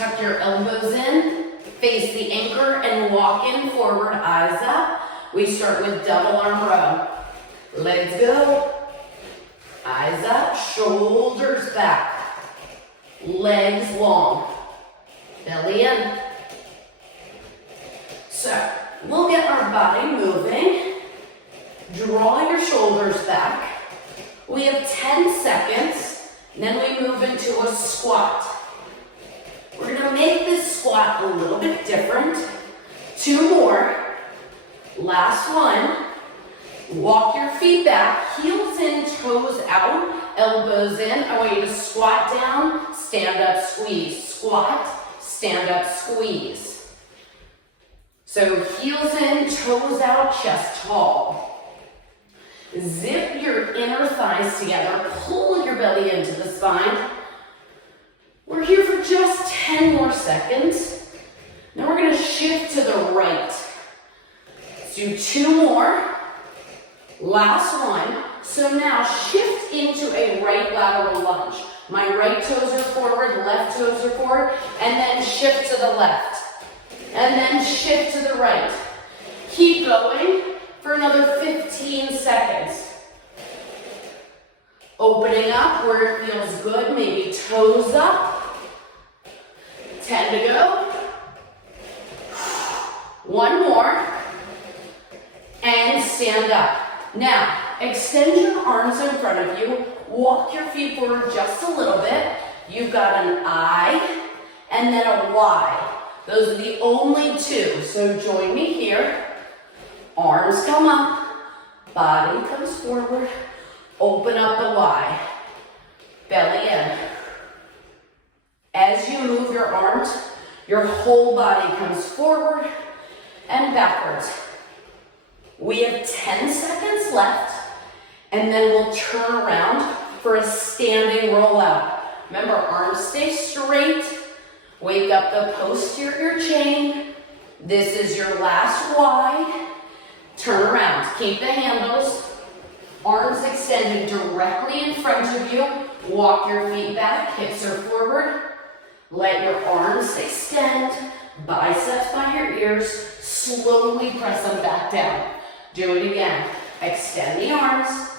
Tuck your elbows in, face the anchor, and walk in forward, eyes up. We start with double arm row. Legs go, eyes up, shoulders back, legs long, belly in. So, we'll get our body moving. Draw your shoulders back. We have 10 seconds, then we move into a squat. We're gonna make this squat a little bit different. 2 more. Last one. Walk your feet back, heels in, toes out, elbows in. I want you to squat down, stand up, squeeze. Squat, stand up, squeeze. So heels in, toes out, chest tall. Zip your inner thighs together, pull your belly into the spine. We're here for just 10 more seconds. Then we're gonna shift to the right. Let's do 2 more. Last one. So now shift into a right lateral lunge. My right toes are forward, left toes are forward, and then shift to the left. And then shift to the right. Keep going for another 15 seconds. Opening up where it feels good, maybe toes up. 10 to go. 1 more. And stand up. Now, extend your arms in front of you. Walk your feet forward just a little bit. You've got an I and then a Y. Those are the only 2. So join me here. Arms come up. Body comes forward. Open up the Y. Belly in. As you move your arms, your whole body comes forward and backwards. We have 10 seconds left, and then we'll turn around for a standing rollout. Remember, arms stay straight. Wake up the posterior chain. This is your last Y. Turn around. Keep the handles. Arms extended directly in front of you. Walk your feet back. Hips are forward. Let your arms extend. Biceps by your ears. Slowly press them back down. Do it again. Extend the arms.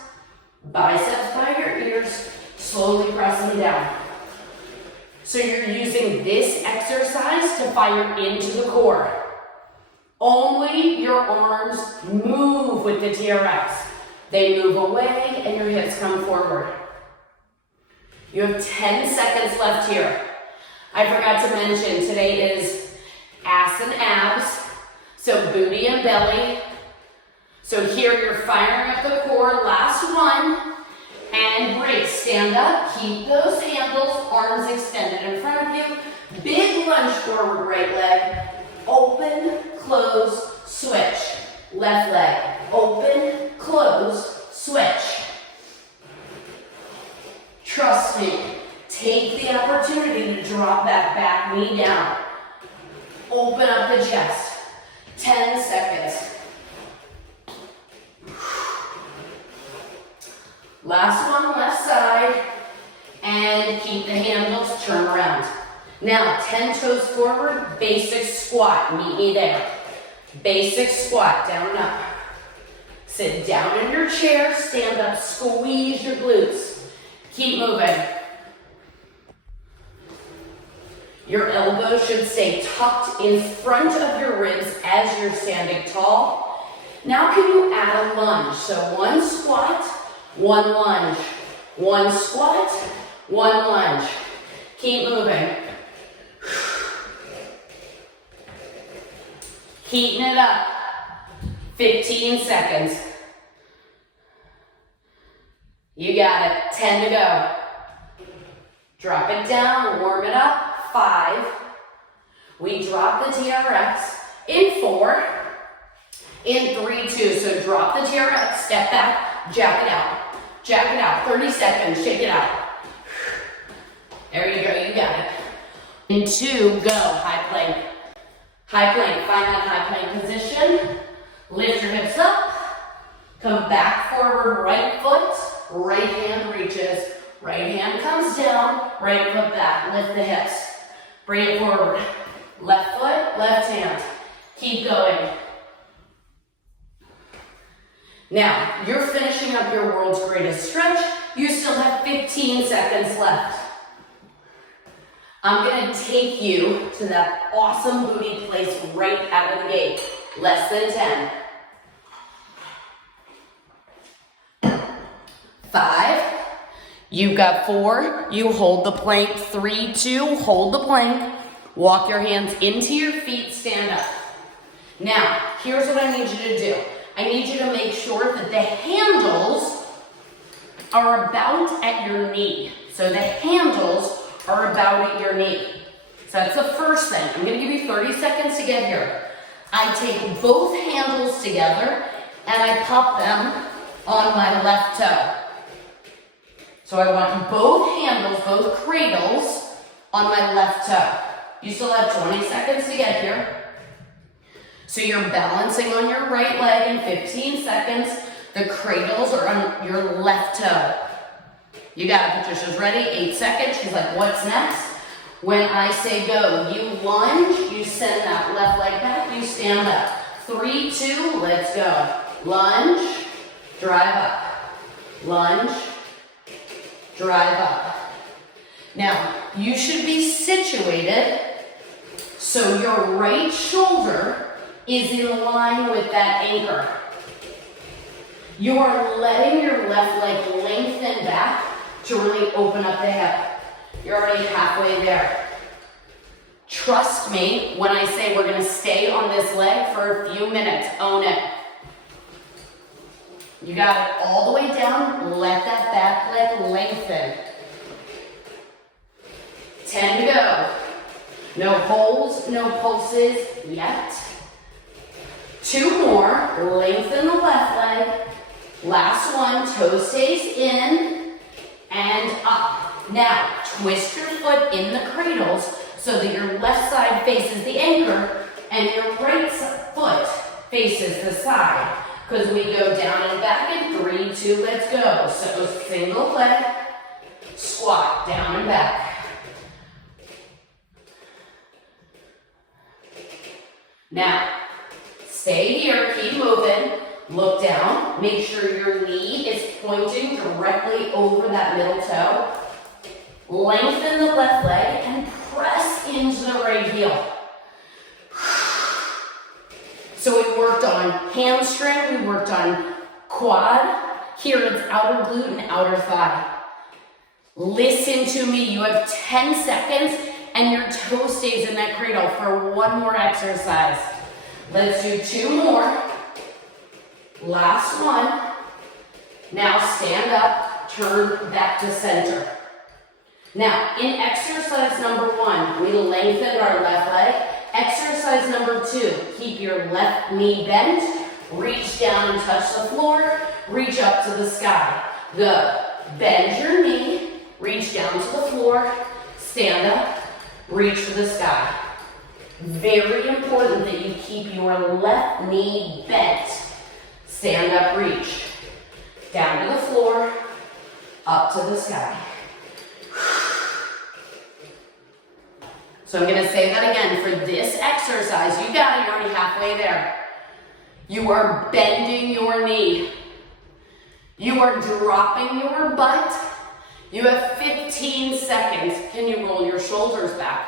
Biceps by your ears. Slowly press them down. So you're using this exercise to fire into the core. Only your arms move with the TRX. They move away and your hips come forward. You have 10 seconds left here. I forgot to mention today is ass and abs, so booty and belly. So here you're firing up the core, last one, and break. Stand up, keep those handles, arms extended in front of you. Big lunge forward, right leg. Open, close, switch. Left leg, open, close, switch. Trust me, take the opportunity to drop that back knee down. Open up the chest. 10 seconds. Last one, left side, and keep the handles, turn around. Now, 10 toes forward, basic squat, meet me there. Basic squat, down and up. Sit down in your chair, stand up, squeeze your glutes. Keep moving. Your elbows should stay tucked in front of your ribs as you're standing tall. Now can you add a lunge? So 1 squat, 1 lunge. 1 squat, 1 lunge. Keep moving. Heating it up. 15 seconds. You got it. 10 to go. Drop it down, warm it up. 5. We drop the TRX in 4. In 3, 2. So drop the TRX, step back, jack it out. Jack it out. 30 seconds. Shake it out. There you go. You got it. In 2, go. High plank. High plank. Find that high plank position. Lift your hips up. Come back forward. Right foot. Right hand reaches. Right hand comes down. Right foot back. Lift the hips. Bring it forward. Left foot, left hand. Keep going. Now, you're finishing up your world's greatest stretch. You still have 15 seconds left. I'm gonna take you to that awesome booty place right out of the gate. Less than 10. 5. You've got 4. You hold the plank. 3, 2, hold the plank. Walk your hands into your feet, stand up. Now, here's what I need you to do. I need you to make sure that the handles are about at your knee. So the handles are about at your knee. So that's the first thing. I'm gonna give you 30 seconds to get here. I take both handles together and I pop them on my left toe. So I want both handles, both cradles on my left toe. You still have 20 seconds to get here. So you're balancing on your right leg in 15 seconds. The cradles are on your left toe. You got it, Patricia's ready. 8 seconds. She's like, what's next? When I say go, you lunge, you send that left leg back, you stand up. 3, 2, let's go. Lunge, drive up. Lunge, drive up. Now, you should be situated so your right shoulder is in line with that anchor. You are letting your left leg lengthen back to really open up the hip. You're already halfway there. Trust me when I say we're gonna stay on this leg for a few minutes. Own it. You got it all the way down. Let that back leg lengthen. 10 to go. No holds, no pulses yet. 2 more. Lengthen the left leg. Last one. Toe stays in and up. Now, twist your foot in the cradles so that your left side faces the anchor and your right foot faces the side. Because we go down and back in 3, 2, let's go. So single leg, squat, down and back. Now, stay here, keep moving. Look down, make sure your knee is pointing directly over that middle toe. Lengthen the left leg and press into the right heel. So we worked on hamstring, we worked on quad. Here it's outer glute and outer thigh. Listen to me, you have 10 seconds and your toe stays in that cradle for one more exercise. Let's do 2 more. Last one. Now stand up, turn back to center. Now, in exercise number 1, we lengthened our left leg. Exercise number 2, keep your left knee bent, reach down and touch the floor, reach up to the sky. Go. Bend your knee, reach down to the floor, stand up, reach for the sky. Very important that you keep your left knee bent. Stand up, reach. Down to the floor, up to the sky. So I'm gonna say that again. For this exercise, you got it, you're already halfway there. You are bending your knee. You are dropping your butt. You have 15 seconds. Can you roll your shoulders back?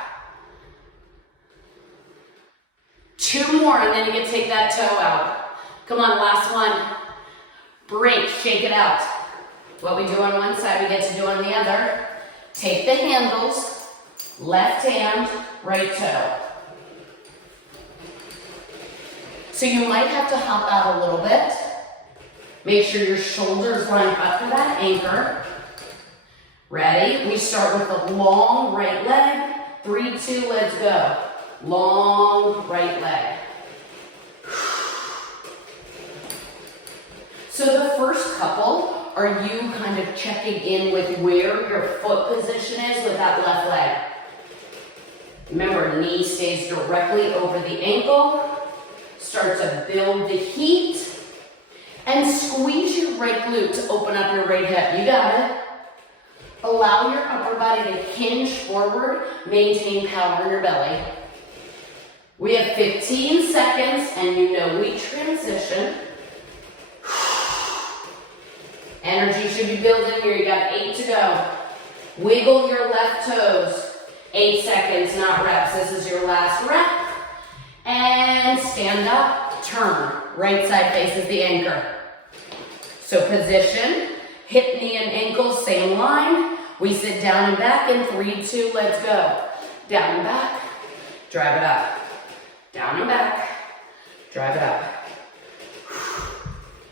2 more, and then you can take that toe out. Come on, last one. Break, shake it out. What we do on one side, we get to do on the other. Take the handles. Left hand, right toe. So you might have to hop out a little bit. Make sure your shoulders line up for that anchor. Ready? We start with the long right leg. 3, 2, let's go. Long right leg. So the first couple are you kind of checking in with where your foot position is with that left leg. Remember, knee stays directly over the ankle. Start to build the heat. And squeeze your right glute to open up your right hip. You got it. Allow your upper body to hinge forward, maintain power in your belly. We have 15 seconds, and you know we transition. Energy should be building here. You got 8 to go. Wiggle your left toes. 8 seconds, not reps. This is your last rep. And stand up, turn. Right side faces the anchor. So position, hip, knee, and ankle, same line. We sit down and back in 3, 2, let's go. Down and back, drive it up. Down and back, drive it up.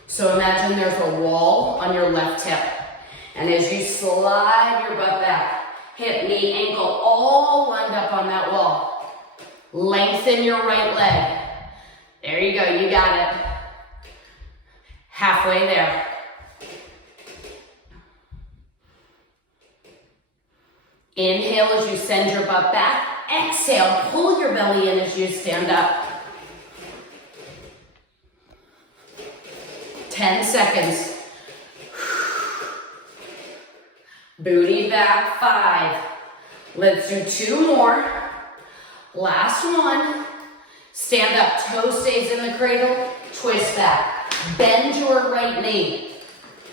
So imagine there's a wall on your left hip. And as you slide your butt back, hip, knee, ankle, all lined up on that wall. Lengthen your right leg. There you go, you got it. Halfway there. Inhale as you send your butt back. Exhale, pull your belly in as you stand up. 10 seconds. Booty back, 5. Let's do 2 more. Last one. Stand up, toe stays in the cradle, twist back. Bend your right knee.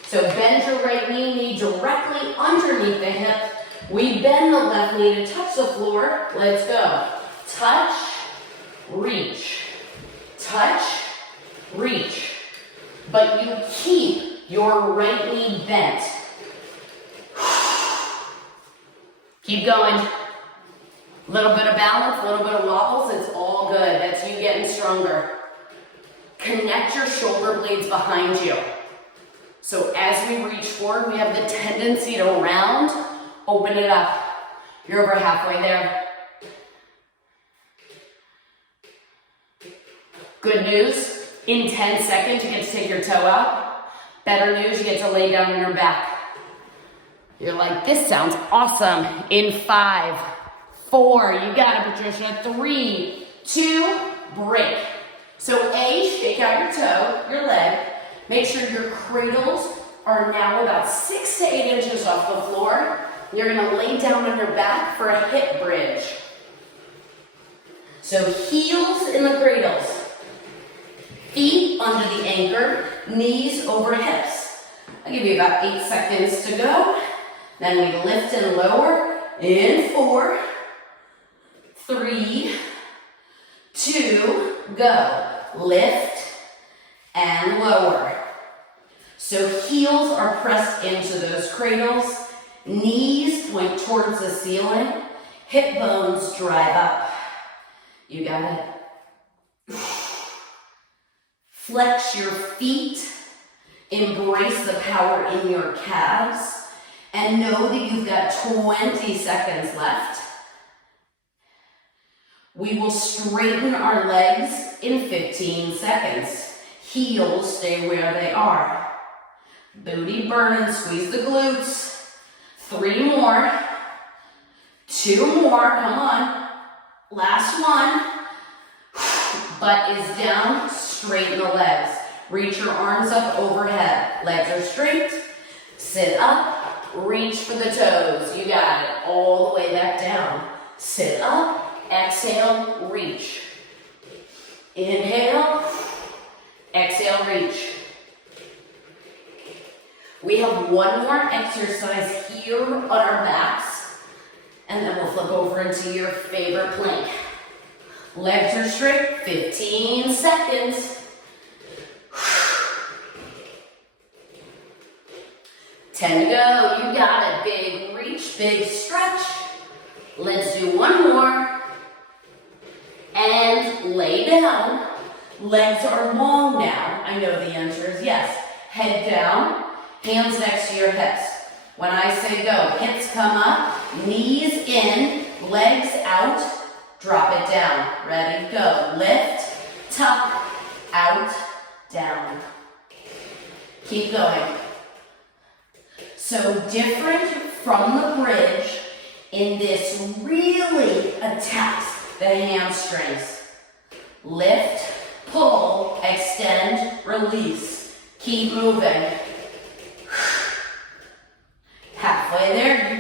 So bend your right knee directly underneath the hip. We bend the left knee to touch the floor. Let's go. Touch, reach. Touch, reach. But you keep your right knee bent. Keep going. A little bit of balance, a little bit of wobbles, it's all good. That's you getting stronger. Connect your shoulder blades behind you. So as we reach forward, we have the tendency to round, open it up. You're over halfway there. Good news, in 10 seconds, you get to take your toe out. Better news, you get to lay down on your back. You're like, this sounds awesome. In 5, 4, you got it, Patricia. 3, 2, break. So A, shake out your toe, your leg. Make sure your cradles are now about 6 to 8 inches off the floor. You're gonna lay down on your back for a hip bridge. So heels in the cradles. Feet under the anchor, knees over hips. I'll give you about 8 seconds to go. Then we lift and lower. In 4, 3, 2, go. Lift and lower. So heels are pressed into those cradles. Knees point towards the ceiling. Hip bones drive up. You got it. Flex your feet. Embrace the power in your calves. And know that you've got 20 seconds left. We will straighten our legs in 15 seconds. Heels stay where they are. Booty burning, squeeze the glutes. 3 more. 2 more, come on. Last one. Butt is down, straighten the legs. Reach your arms up overhead. Legs are straight. Sit up. Reach for the toes. You got it. All the way back down. Sit up. Exhale. Reach. Inhale. Exhale. Reach. We have one more exercise here on our backs. And then we'll flip over into your favorite plank. Legs are straight. 15 seconds. 10 to go, you got it. Big reach, big stretch. Let's do one more. And lay down. Legs are long now. I know the answer is yes. Head down, hands next to your hips. When I say go, hips come up, knees in, legs out, drop it down. Ready, go. Lift, tuck, out, down. Keep going. So different from the bridge in this really attacks the hamstrings. Lift, pull, extend, release. Keep moving. Halfway there,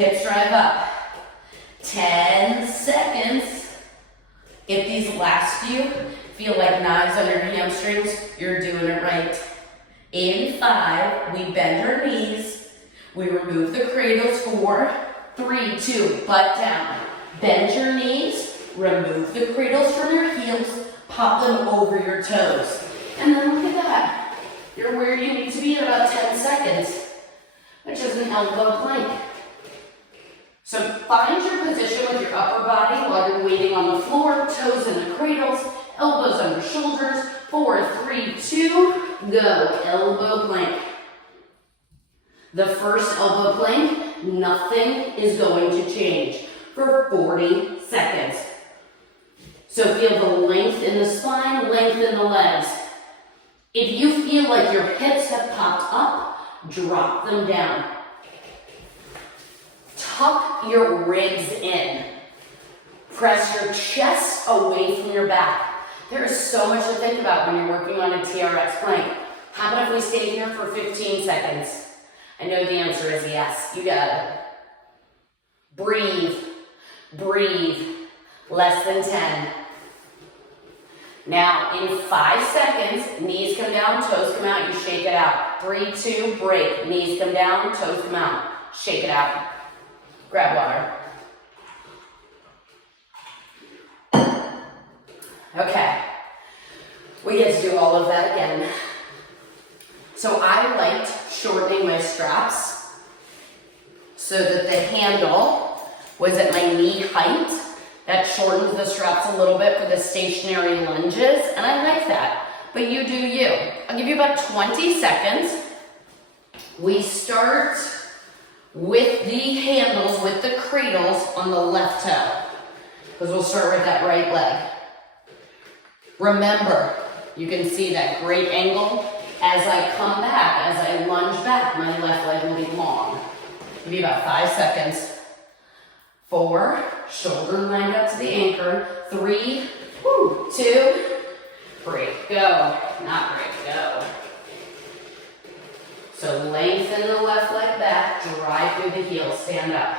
Hips drive up. 10 seconds. If these last few feel like knives on your hamstrings, you're doing it right. In 5, we bend our knees. We remove the cradles. 4, 3, 2, butt down. Bend your knees. Remove the cradles from your heels. Pop them over your toes. And then look at that. You're where you need to be in about 10 seconds, which is an elbow plank. So find your position with your upper body while you're waiting on the floor, toes in the cradles, elbows under shoulders. 4, 3, 2, go. Elbow plank. The first elbow plank, nothing is going to change for 40 seconds. So feel the length in the spine, length in the legs. If you feel like your hips have popped up, drop them down. Tuck your ribs in. Press your chest away from your back. There is so much to think about when you're working on a TRX plank. How about if we stay here for 15 seconds? I know the answer is yes. You got it. Breathe. Breathe. Less than 10. Now, in 5 seconds, knees come down, toes come out, you shake it out. 3, 2, break. Knees come down, toes come out. Shake it out. Grab water. Okay. We get to do all of that again. So I liked shortening my straps so that the handle was at my knee height. That shortens the straps a little bit for the stationary lunges, and I like that. But you do you. I'll give you about 20 seconds. We start with the handles, with the cradles on the left toe, because we'll start with that right leg. Remember, you can see that great angle. As I come back, as I lunge back, my left leg will be long. Give you about 5 seconds. 4, shoulder lined up to the anchor. 3, 2, break, go. Not break, go. So lengthen the left leg back, drive through the heel, stand up.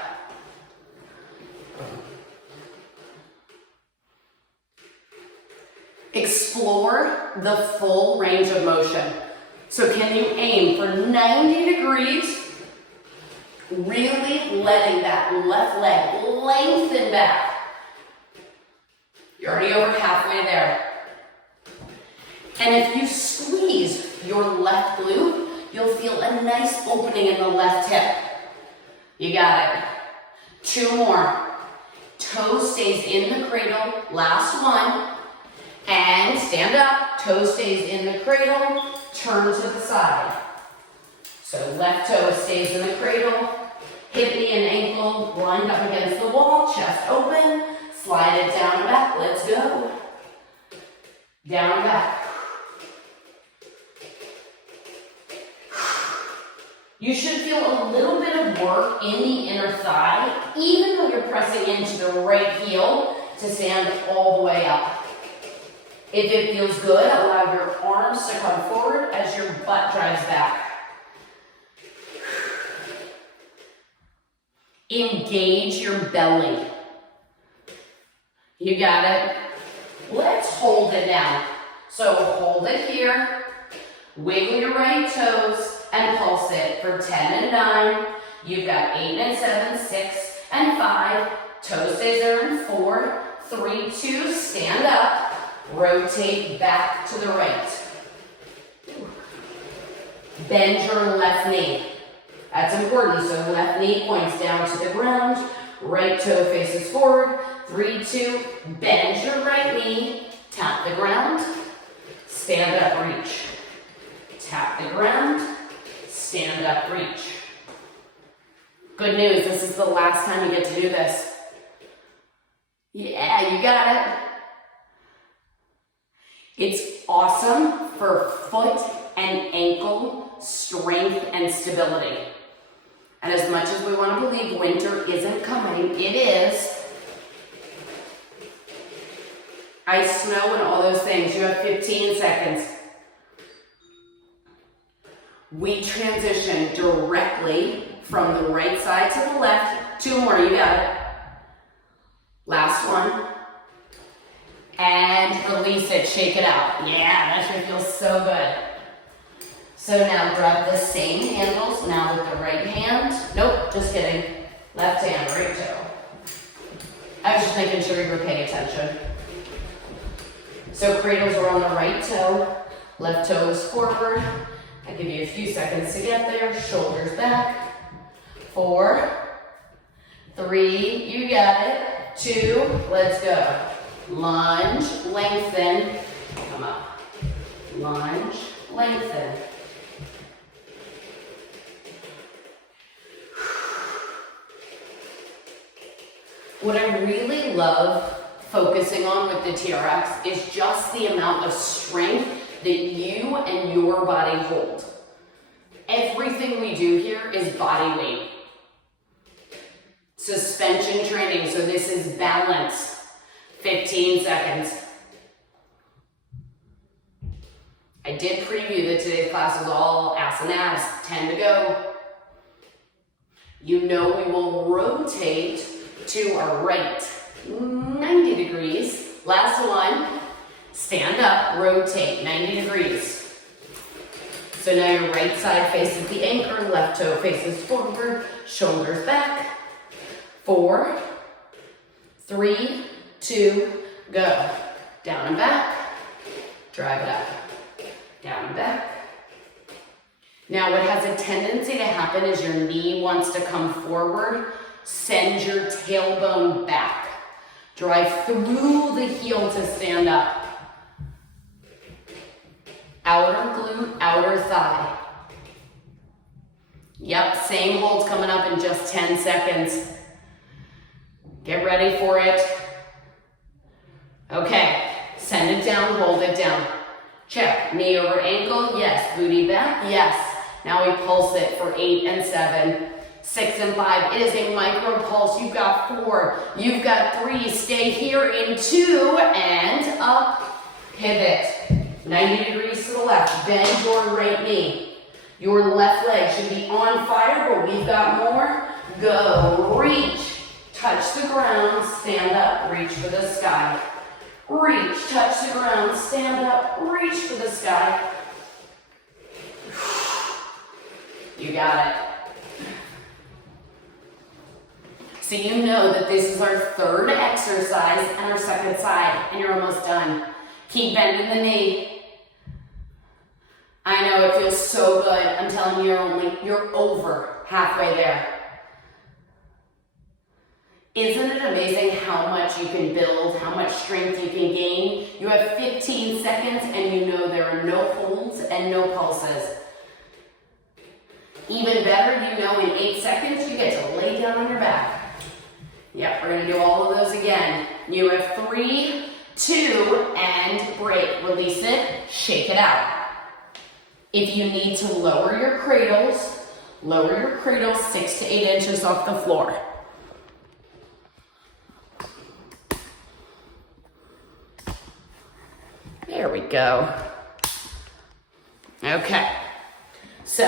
Explore the full range of motion. So can you aim for 90 degrees? Really letting that left leg lengthen back. You're already over halfway there. And if you squeeze your left glute, you'll feel a nice opening in the left hip. You got it. 2 more. Toe stays in the cradle. Last one. And stand up. Toe stays in the cradle. Turn to the side. So left toe stays in the cradle. Hip, knee, and ankle lined up against the wall. Chest open. Slide it down and back. Let's go. Down and back. You should feel a little bit of work in the inner thigh, even though you're pressing into the right heel to stand all the way up. If it feels good, allow your arms to come forward as your butt drives back. Engage your belly. You got it. Let's hold it now. So hold it here. Wiggle your right toes and pulse it for 10 and 9. You've got 8 and 7, 6 and 5. Toe stays there in 4, 3, 2, stand up. Rotate back to the right. Bend your left knee. That's important. So left knee points down to the ground. Right toe faces forward. 3, 2, bend your right knee. Tap the ground. Stand up, reach. Tap the ground. Stand up, reach. Good news, this is the last time you get to do this. Yeah, you got it. It's awesome for foot and ankle strength and stability. And as much as we want to believe winter isn't coming, it is. Ice, snow, and all those things. You have 15 seconds. We transition directly from the right side to the left 2 more, you got it. Last one. And release it, shake it out. Yeah, that should feel so good. So now grab the same handles, now with the right hand. Nope, just kidding. Left hand, right toe. I was just making sure you were paying attention. So cradles are on the right toe, left toe is forward. I'll give you a few seconds to get there. Shoulders back. 4, 3, you got it. 2, let's go. Lunge, lengthen, come up. Lunge, lengthen. What I really love focusing on with the TRX is just the amount of strength that you and your body hold. Everything we do here is body weight. Suspension training, so this is balance. 15 seconds. I did preview that today's class is all ass and abs. 10 to go. You know we will rotate to our right 90 degrees. Last one. Stand up, rotate 90 degrees. So now your right side faces the anchor, left toe faces forward, shoulders back. 4, 3, 2, go. Down and back, drive it up. Down and back. Now what has a tendency to happen is your knee wants to come forward. Send your tailbone back. Drive through the heel to stand up. Outer glute, outer thigh. Yep, same holds coming up in just 10 seconds. Get ready for it. Okay, send it down, hold it down. Check, knee over ankle, yes. Booty back, yes. Now we pulse it for 8 and 7, 6 and 5. It is a micro pulse. You've got 4, you've got 3. Stay here in 2 and up, pivot. 90 degrees to the left, bend your right knee. Your left leg should be on fire, but we've got more. Go, reach, touch the ground, stand up, reach for the sky. Reach, touch the ground, stand up, reach for the sky. You got it. So you know that this is our 3rd exercise and our 2nd side, and you're almost done. Keep bending the knee. I know it feels so good. I'm telling you, you're over halfway there. Isn't it amazing how much you can build, how much strength you can gain? You have 15 seconds and you know there are no holds and no pulses. Even better, you know in 8 seconds you get to lay down on your back. Yep, we're gonna do all of those again. You have 3, 2, and break. Release it, shake it out. If you need to lower your cradles 6 to 8 inches off the floor. There we go. Okay, so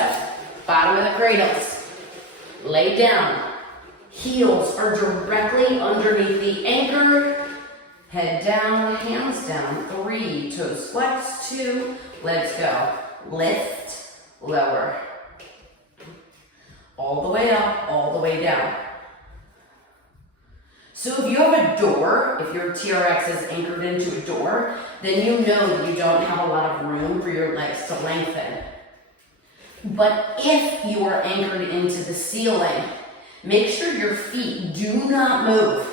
bottom of the cradles, lay down. Heels are directly underneath the anchor. Head down, hands down. 3, toes flex. 2, let's go. Lift, lower. All the way up, all the way down. So if you have a door, if your TRX is anchored into a door, then you know that you don't have a lot of room for your legs to lengthen. But if you are anchored into the ceiling, make sure your feet do not move.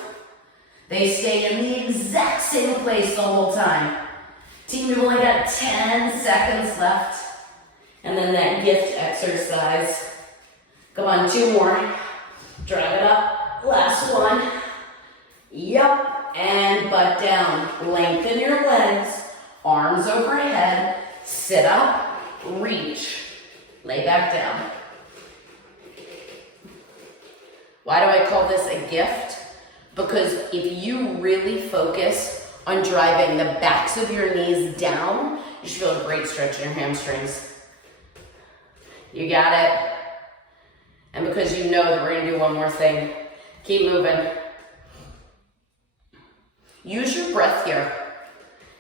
They stay in the exact same place the whole time. Team, we've only got 10 seconds left. And then that gift exercise. Come on, 2 more. Drive it up. Last one. Yup. And butt down. Lengthen your legs. Arms overhead. Sit up. Reach. Lay back down. Why do I call this a gift? Because if you really focus on driving the backs of your knees down, you should feel a great stretch in your hamstrings. You got it? And because you know that we're gonna do one more thing, Keep moving. Use your breath here.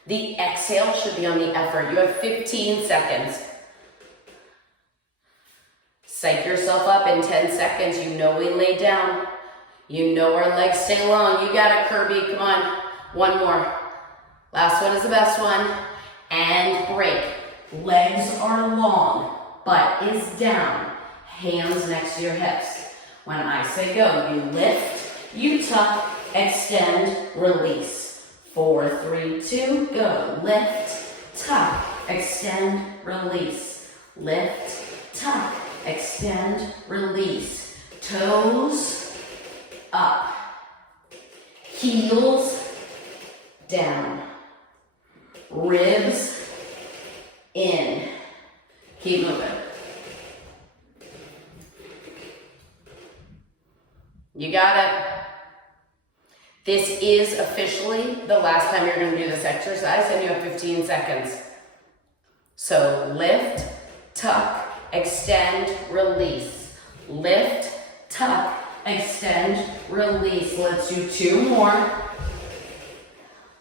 The exhale should be on the effort. You have 15 seconds. Psych yourself up in 10 seconds. You know we lay down. You know our legs stay long. You got it, Kirby. Come on. One more. Last one is the best one. And break. Legs are long. Butt is down. Hands next to your hips. When I say go, you lift, you tuck, extend, release. 4, 3, 2, go. Lift, tuck, extend, release. Lift, tuck, extend, release. Toes up. Heels down. Ribs in. Keep moving. You got it. This is officially the last time you're going to do this exercise, and you have 15 seconds. So lift, tuck, extend, release. Lift, tuck, extend, release. Let's do 2 more.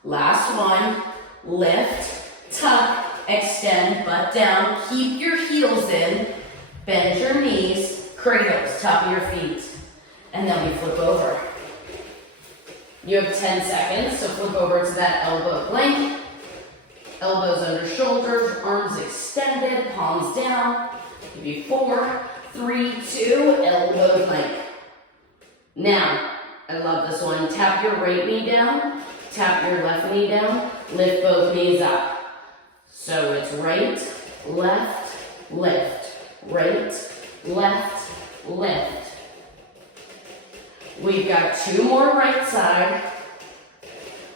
Last one. Lift, tuck, extend, butt down. Keep your heels in. Bend your knees. Cradles, top of your feet. And then we flip over. You have 10 seconds, so flip over to that elbow plank. Elbows under shoulders, arms extended, palms down. Give you 4, 3, 2, elbow plank. Now, I love this one. Tap your right knee down, tap your left knee down, lift both knees up. So it's right, left, lift, right, left, lift. We've got 2 more right side.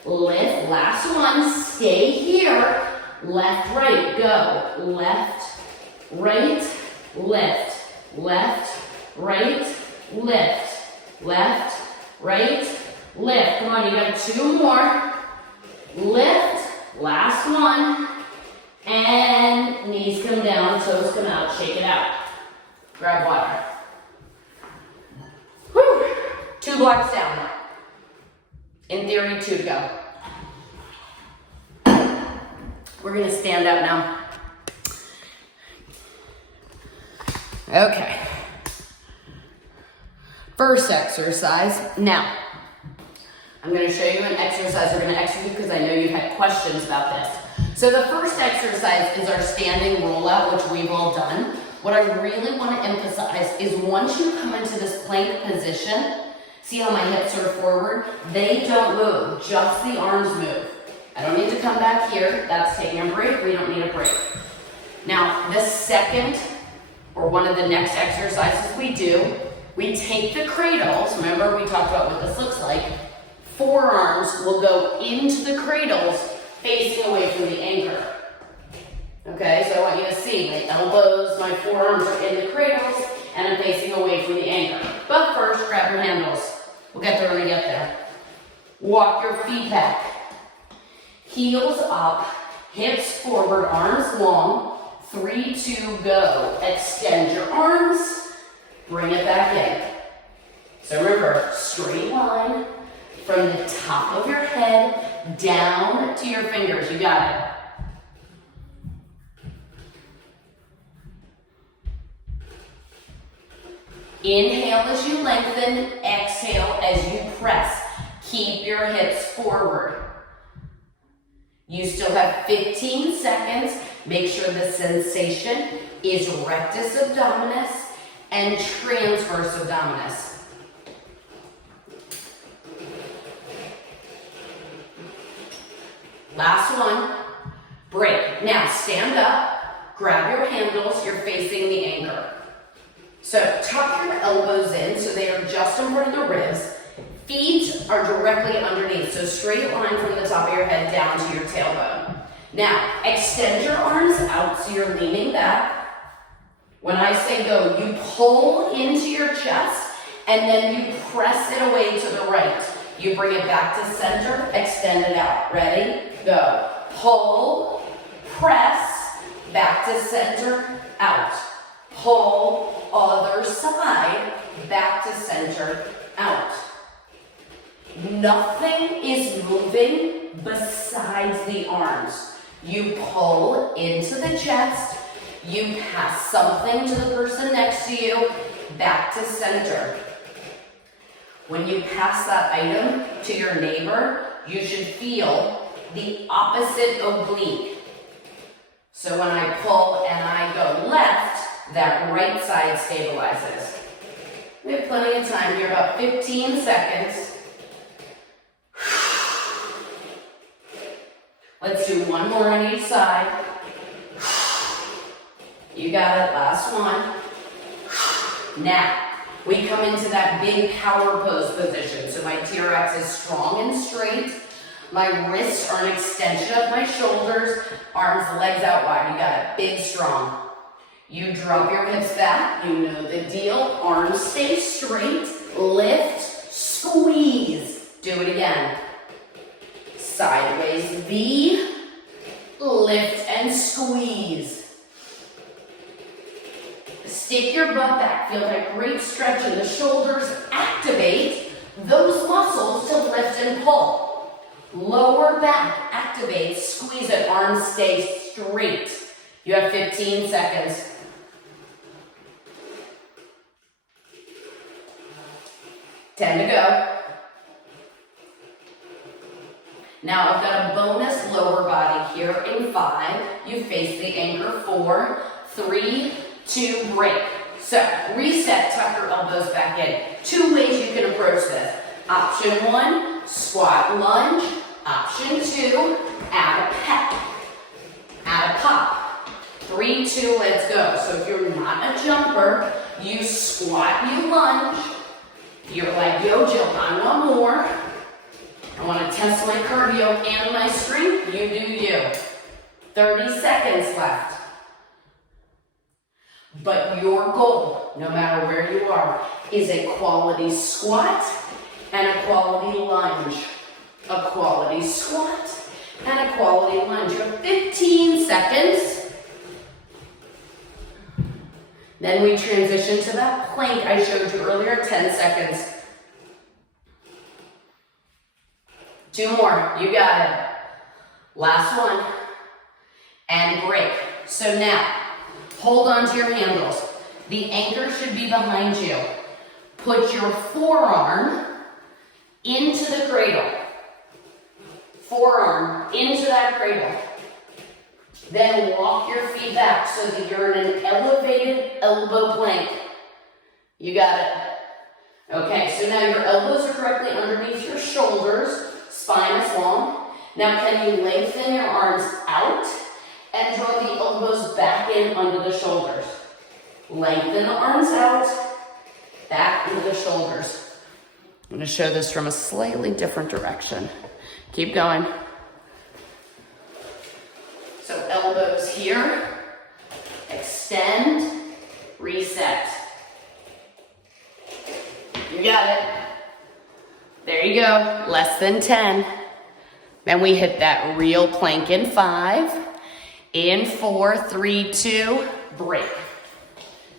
Lift, last one, stay here. Left, right, go. Left, right, lift. Left, right, lift. Left, right, lift. Come on, you got 2 more. Lift, last one. And knees come down, toes come out, shake it out. Grab water. Whew. 2 blocks down. In theory, 2 to go. We're gonna stand up now. Okay. First exercise. Now, I'm gonna show you an exercise we're gonna execute because I know you've had questions about this. So the first exercise is our standing rollout, which we've all done. What I really want to emphasize is once you come into this plank position, see how my hips are forward? They don't move, just the arms move. I don't need to come back here. That's taking a break. We don't need a break. Now, the second, or one of the next exercises we do, we take the cradles. Remember, we talked about what this looks like. Forearms will go into the cradles, facing away from the anchor. Okay, so I want you to see my elbows, my forearms are in the cradles, and I'm facing away from the anchor. But first, grab your handles. We'll get there when we get there. Walk your feet back. Heels up, hips forward, arms long. 3, 2, go. Extend your arms, bring it back in. So remember, straight line from the top of your head down to your fingers. You got it. Inhale as you lengthen, exhale as you press. Keep your hips forward. You still have 15 seconds. Make sure the sensation is rectus abdominis and transverse abdominis. Last one, break. Now stand up, grab your handles, you're facing the anchor. So tuck your elbows in so they are just in front of the ribs. Feet are directly underneath, so straight line from the top of your head down to your tailbone. Now, extend your arms out so you're leaning back. When I say go, you pull into your chest and then you press it away to the right. You bring it back to center, extend it out. Ready? Go. Pull, press, back to center, out. Pull, other side, back to center, out. Nothing is moving besides the arms. You pull into the chest, you pass something to the person next to you, back to center. When you pass that item to your neighbor, you should feel the opposite oblique. So when I pull and I go left, that right side stabilizes. We have plenty of time here, about 15 seconds. Let's do one more on each side. You got it, last one. Now, we come into that big power pose position. So my TRX is strong and straight. My wrists are an extension of my shoulders. Arms, legs out wide. You got it, big, strong. You drop your hips back. You know the deal. Arms stay straight. Lift, squeeze. Do it again. Sideways V, lift and squeeze. Stick your butt back, feel that great stretch in the shoulders. Activate those muscles to lift and pull. Lower back, activate, squeeze it, arms stay straight. You have 15 seconds. Ten to go. Now I've got a bonus lower body here in 5. You face the anchor. 4, 3, 2, break. So reset, tuck your elbows back in. 2 ways you can approach this. Option 1, squat lunge. Option 2, add a pep. Add a pop. 3, 2, let's go. So if you're not a jumper, you squat, you lunge. You're like, yo, Jill, I want more. I want to test my cardio and my strength. You do you. 30 seconds left. But your goal, no matter where you are, is a quality squat and a quality lunge. A quality squat and a quality lunge. You have 15 seconds. Then we transition to that plank I showed you earlier, 10 seconds. 2 more, you got it. Last one, and break. So now, hold on to your handles. The anchor should be behind you. Put your forearm into the cradle. Forearm into that cradle. Then walk your feet back so that you're in an elevated elbow plank. You got it. Okay, so now your elbows are correctly underneath your shoulders. Spine is long. Now can you lengthen your arms out and draw the elbows back in under the shoulders. Lengthen the arms out, back into the shoulders. I'm going to show this from a slightly different direction. Keep going. So elbows here, extend, reset. You got it. There you go, less than 10. Then we hit that real plank in 5, in 4, 3, 2, break.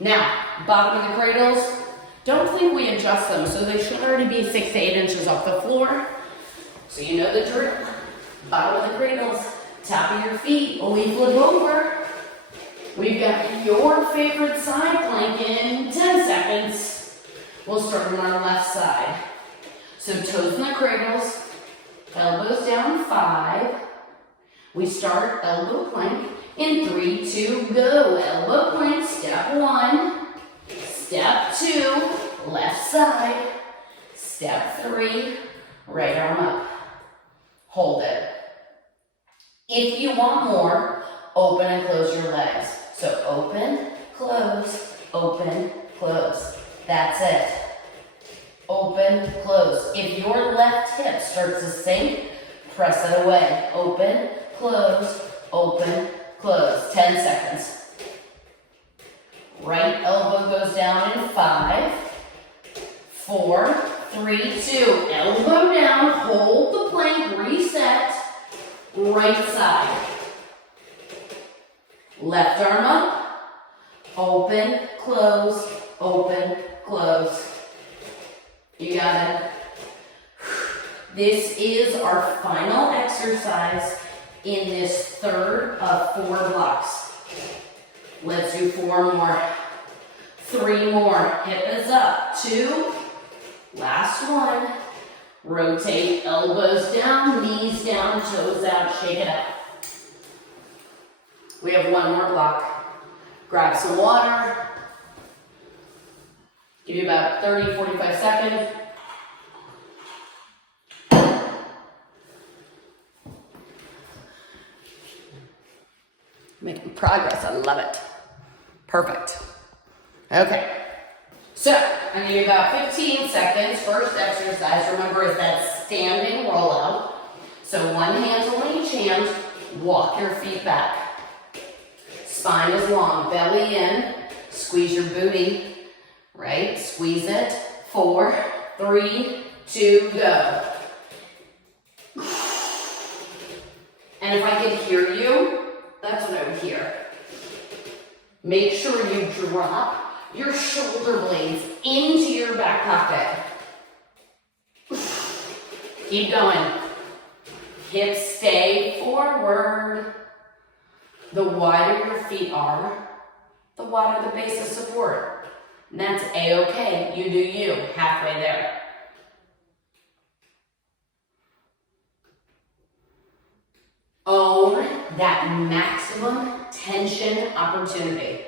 Now, bottom of the cradles, don't think we adjust them, so they should already be 6 to 8 inches off the floor. So you know the drill. Bottom of the cradles, top of your feet, we flip over. We've got your favorite side plank in 10 seconds. We'll start on our left side. So toes in the cradles, elbows down, 5. We start elbow plank in 3, 2, go. Elbow plank, step 1, step 2, left side, step 3, right arm up. Hold it. If you want more, open and close your legs. So open, close, close. That's it. Open, close. If your left hip starts to sink, press it away. Open, close, 10 seconds. Right elbow goes down in 5, 4, 3, 2. Elbow down, hold the plank, reset. Right side. Left arm up. Open, close. You got it. This is our final exercise in this third of 4 blocks. Let's do 4 more. 3 more. Hip is up. 2. Last one. Rotate elbows down, knees down, toes out, shake it out. We have 1 more block. Grab some water. Give you about 30, 45 seconds. Making progress, I love it. Perfect. Okay, so I need about 15 seconds. First exercise, remember, is that standing rollout. So 1 hand on each hand, walk your feet back. Spine is long, belly in, squeeze your booty, right? Squeeze it. 4, 3, 2, go. And if I could hear you, that's what I would hear. Make sure you drop your shoulder blades into your back pocket. Keep going. Hips stay forward. The wider your feet are, the wider the base of support. And that's A-okay. You do you. Halfway there. Own that maximum tension opportunity.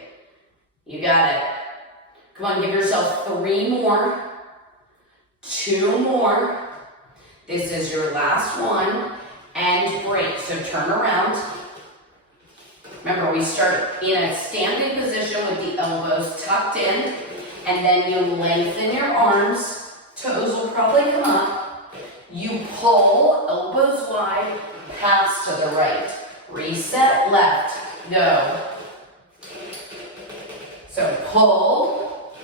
You got it. Come on, give yourself 3 more. 2 more. This is your last one. And break. So turn around. Remember, we start in a standing position with the elbows tucked in. And then you lengthen your arms. Toes will probably come up. You pull, elbows wide, pass to the right. Reset, left, go. So pull,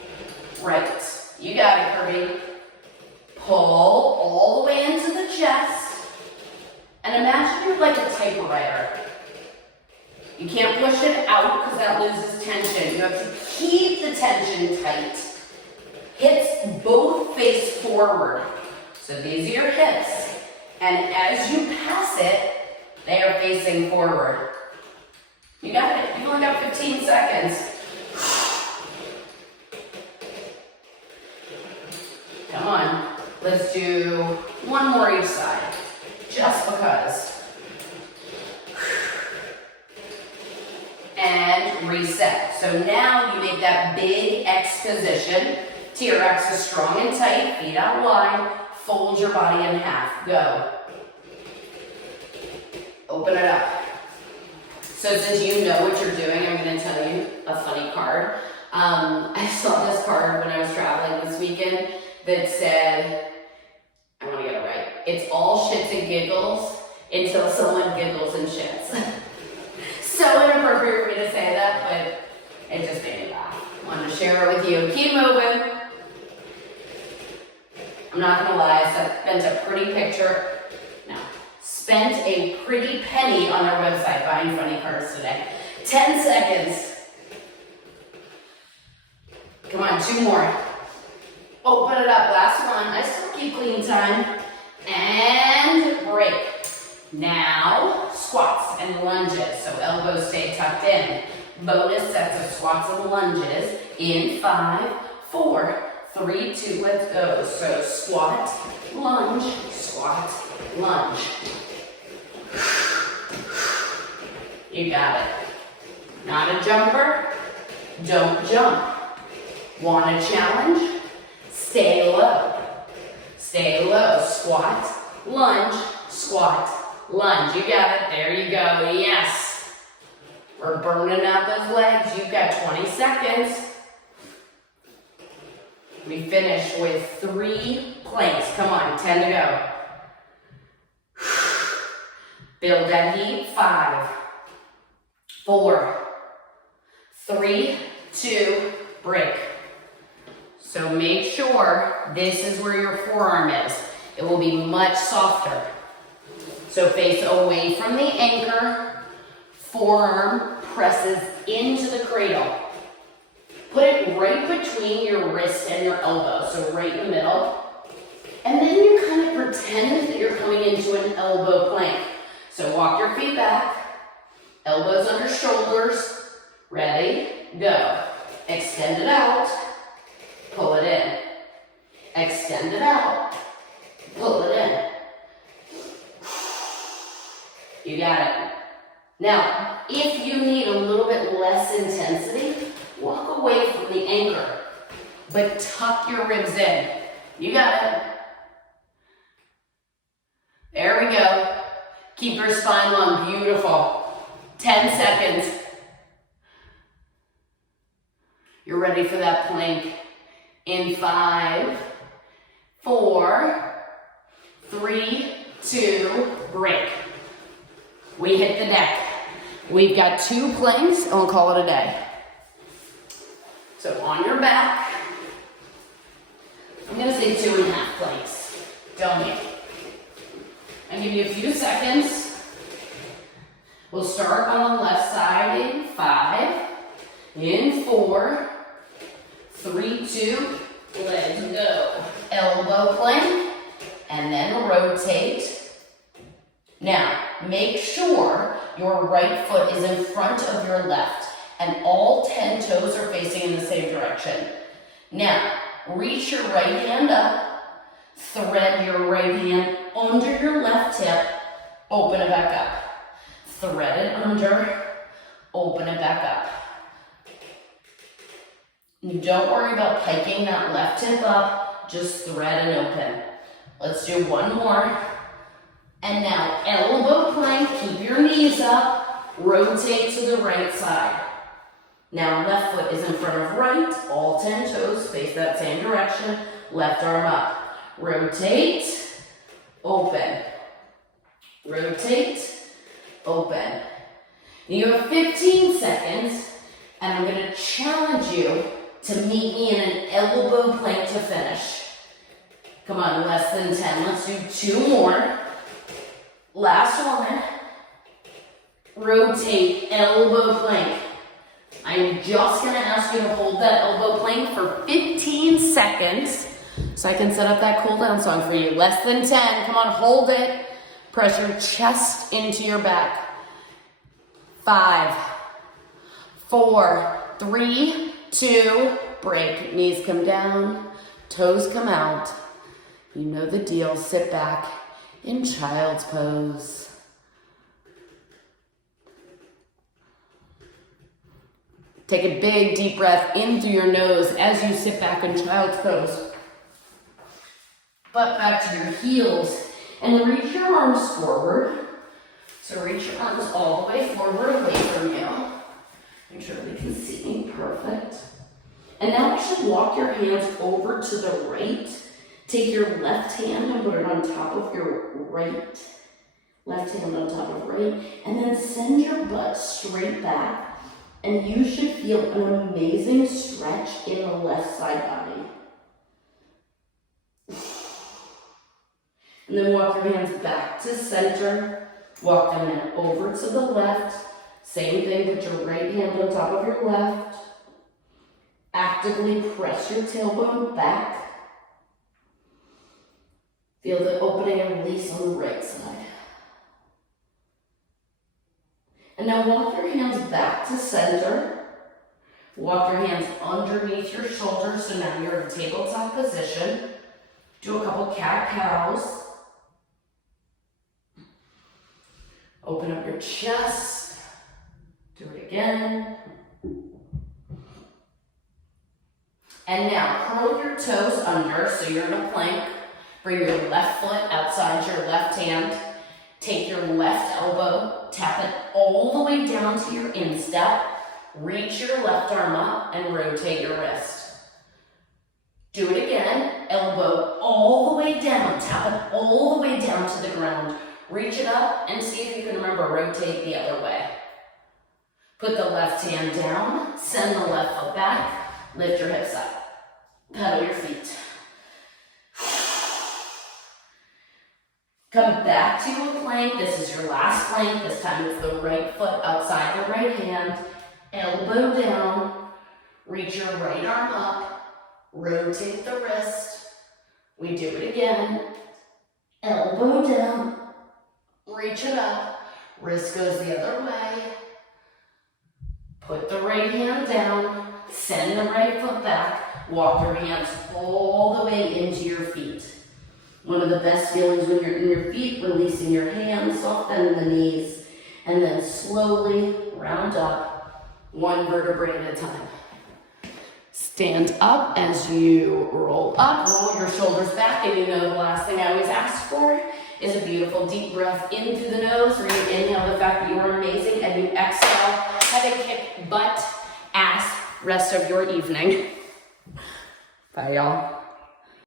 right. You got it, Kirby. Pull all the way into the chest. And imagine you're like a typewriter. You can't push it out because that loses tension. You have to keep the tension tight. Hips both face forward. So these are your hips. And as you pass it, they are facing forward. You got it. You only got 15 seconds. Come on. Let's do 1 more each side. Just because. And reset. So now you make that big X position. TRX is strong and tight. Feet out wide. Fold your body in half. Go. Open it up. So since you know what you're doing, I'm going to tell you a funny card. I saw this card when I was traveling this weekend that said, I want to get it right, it's all shits and giggles until someone giggles and shits. So inappropriate for me to say that, but it just made me laugh. Wanted to share it with you. Keep moving. I'm not going to lie, I spent a pretty picture. Spent a pretty penny on our website buying funny cards today. 10 seconds. Come on, 2 more. Open it up, last one. I still keep clean time. And break. Now, squats and lunges. So elbows stay tucked in. Bonus sets of squats and lunges in 5, 4, 3, 2, let's go. So squat, lunge, lunge. You got it. Not a jumper, don't jump. Want a challenge? Stay low. Stay low. Squat, lunge, lunge. You got it. There you go. Yes. We're burning out those legs. You've got 20 seconds. We finish with 3 planks. Come on, 10 to go. Build that heat. 5, 4, 3, 2, break. So make sure this is where your forearm is. It will be much softer. So face away from the anchor. Forearm presses into the cradle. Put it right between your wrist and your elbow, so right in the middle. And then you kind of pretend pretend that you're coming into an elbow plank. So walk your feet back, elbows under shoulders, ready, go. Extend it out, pull it in. Extend it out, pull it in. You got it. Now, if you need a little bit less intensity, walk away from the anchor, but tuck your ribs in. You got it. There we go. Keep your spine long, beautiful. 10 seconds. You're ready for that plank. In 5, 4, 3, 2, break. We hit the deck. We've got 2 planks and we'll call it a day. So on your back, I'm gonna say 2.5 planks. Don't me. I'll give you a few seconds. We'll start on the left side in 5, in 4, 3, 2, legs go. Elbow plank, and then rotate. Now, make sure your right foot is in front of your left, and all 10 toes are facing in the same direction. Now, reach your right hand up, thread your right hand under your left hip, open it back up. Thread it under, open it back up. Don't worry about piking that left hip up, just thread and open. Let's do one more. And now elbow plank, keep your knees up, rotate to the right side. Now left foot is in front of right, all 10 toes face that same direction, left arm up. Rotate, open. Rotate, open. You have 15 seconds, and I'm gonna challenge you to meet me in an elbow plank to finish. Come on, less than 10. Let's do 2 more. Last one. Rotate, elbow plank. I'm just gonna ask you to hold that elbow plank for 15 seconds so I can set up that cool down song for you. Less than 10, come on, hold it. Press your chest into your back. 5, 4, 3, 2, break. Knees come down, toes come out. You know the deal, sit back in child's pose. Take a big deep breath in through your nose as you sit back in child's pose. Butt back to your heels and reach your arms forward. So reach your arms all the way forward away from you. Make sure they can see me, perfect. And now actually walk your hands over to the right. Take your left hand and put it on top of your right. Left hand on top of right. And then send your butt straight back. And you should feel an amazing stretch in the left side body. And then walk your hands back to center. Walk them then over to the left. Same thing, put your right hand on top of your left. Actively press your tailbone back. Feel the opening and release on the right side. And now walk your hands back to center. Walk your hands underneath your shoulders, so now you're in tabletop position. Do a couple cat-cows. Open up your chest. Do it again. And now curl your toes under, so you're in a plank. Bring your left foot outside your left hand. Take your left elbow, tap it all the way down to your instep. Reach your left arm up and rotate your wrist. Do it again. Elbow all the way down. Tap it all the way down to the ground. Reach it up and see if you can remember, rotate the other way. Put the left hand down. Send the left foot back. Lift your hips up. Pedal your feet. Come back to a plank. This is your last plank. This time it's the right foot outside the right hand. Elbow down. Reach your right arm up. Rotate the wrist. We do it again. elbow down, reach it up, wrist goes the other way, put the right hand down, send the right foot back, walk your hands all the way into your feet. One of the best feelings when you're in your feet, releasing your hands, soft bend in the knees, and then slowly round up, one vertebrae at a time. Stand up as you roll up, roll your shoulders back, and you know the last thing I always ask for is a beautiful deep breath in through the nose, where you inhale the fact that you are amazing, and you exhale, head and kick, butt, ass, rest of your evening. Bye, y'all.